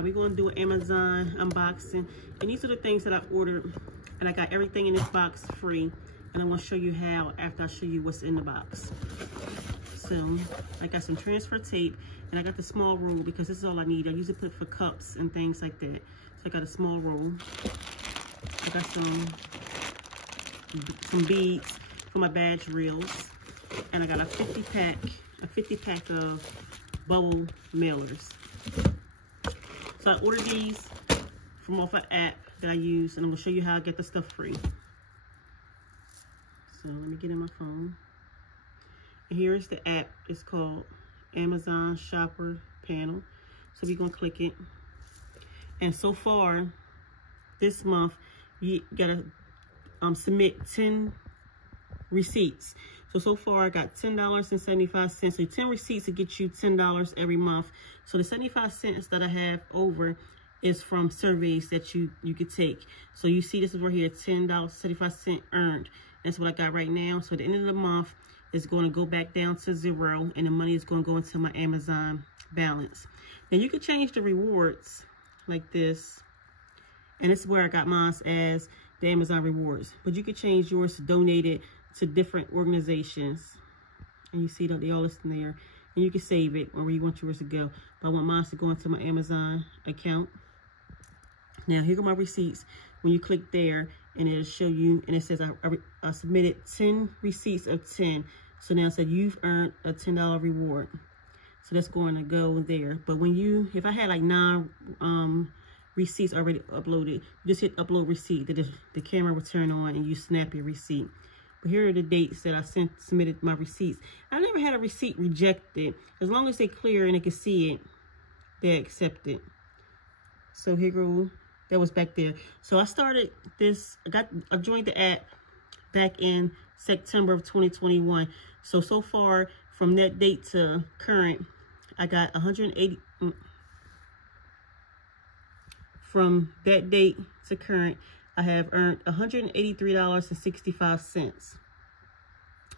Right, we're going to do an Amazon unboxing. And these are the things that I ordered. And I got everything in this box free. And I want to show you how after I show you what's in the box. So, I got some transfer tape. And I got the small roll because this is all I need. I usually put it for cups and things like that. So, I got a small roll. I got some beads for my badge reels. And I got a 50 pack of bubble mailers. So I ordered these from off an app that I use, and I'm gonna show you how I get the stuff free. So let me get in my phone. And here's the app. It's called Amazon Shopper Panel. So we're gonna click it. And so far, this month, you gotta submit 10 receipts. So far I got $10.75. So 10 receipts to get you $10 every month. So the 75 cents that I have over is from surveys that you could take. So you see this is right here, $10.75 earned. That's what I got right now. So at the end of the month, it's going to go back down to 0, and the money is going to go into my Amazon balance. Now you can change the rewards like this. And this is where I got mine as the Amazon rewards. But you could change yours to donate it to different organizations. And you see that they all listed there. And you can save it wherever you want yours to go. But I want mine to go into my Amazon account. Now, here go my receipts. When you click there, and it'll show you, and it says I submitted 10 receipts of 10. So now it said you've earned a $10 reward. So that's going to go there. But when if I had like 9 receipts already uploaded, you just hit upload receipt. The camera will turn on and you snap your receipt. But here are the dates that I submitted my receipts. I never had a receipt rejected. As long as they clear and they can see it, they accept it. So here go, that was back there. So I started this, I joined the app back in September of 2021. So far from that date to current, I got 180, from that date to current, I have earned $183.65.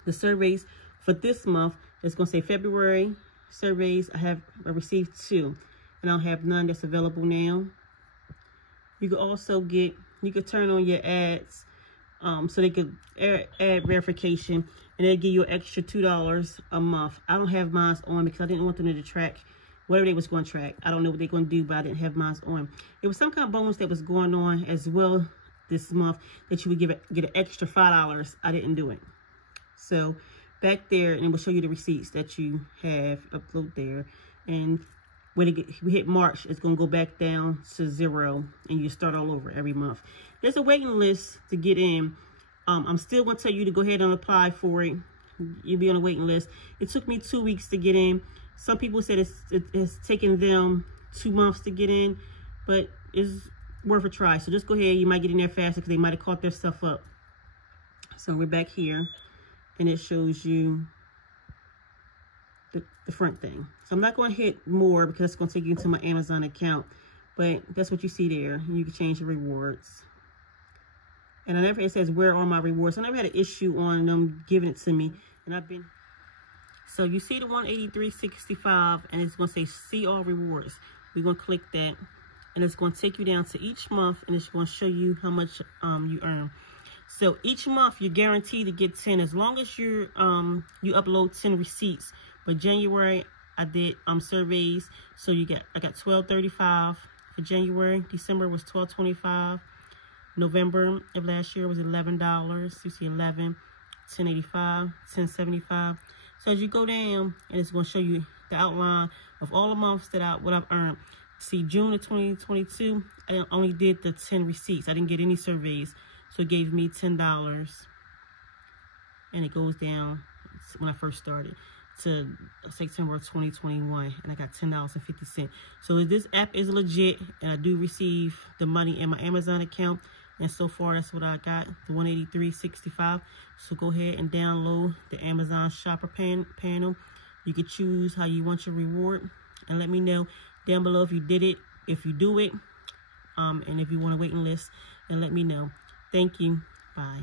The surveys for this month is going to say February surveys. I received 2, and I don't have none that's available now. You could also you could turn on your ads so they could ad verification, and they'll give you an extra $2 a month. I don't have mine on because I didn't want them to track whatever they was going to track. I don't know what they're going to do, but I didn't have mine on. It was some kind of bonus that was going on as well this month that you would get an extra $5. I didn't do it. So back there, and it will show you the receipts that you have upload there. And when we hit March, it's going to go back down to 0, and you start all over every month. There's a waiting list to get in. I'm still going to tell you to go ahead and apply for it. You'll be on a waiting list. It took me 2 weeks to get in. Some people said it's taken them 2 months to get in, but it's worth a try. So just go ahead. You might get in there faster because they might have caught their stuff up. So we're back here, and it shows you the front thing. So I'm not going to hit more because it's going to take you into my Amazon account, but that's what you see there. You can change the rewards. And it says, where are my rewards? I never had an issue on them giving it to me. And so you see the $183.65, and it's going to say see all rewards. We're going to click that, and it's going to take you down to each month, and it's going to show you how much you earn. So each month you're guaranteed to get 10 as long as you upload 10 receipts. But January I did surveys, so I got $12.35 for January. December was $12.25. November of last year was $11. You see 11, $10.85, $10.75. So as you go down, and it's going to show you the outline of all the months that what I've earned. See, June of 2022, I only did the 10 receipts. I didn't get any surveys, so it gave me $10. And it goes down when I first started to September of 2021, and I got $10.50. So this app is legit, and I do receive the money in my Amazon account. And so far, that's what I got, the $183.65. So go ahead and download the Amazon Shopper Panel. You can choose how you want your reward, and let me know down below if you did it, if you do it, and if you want a waiting list, and let me know. Thank you. Bye.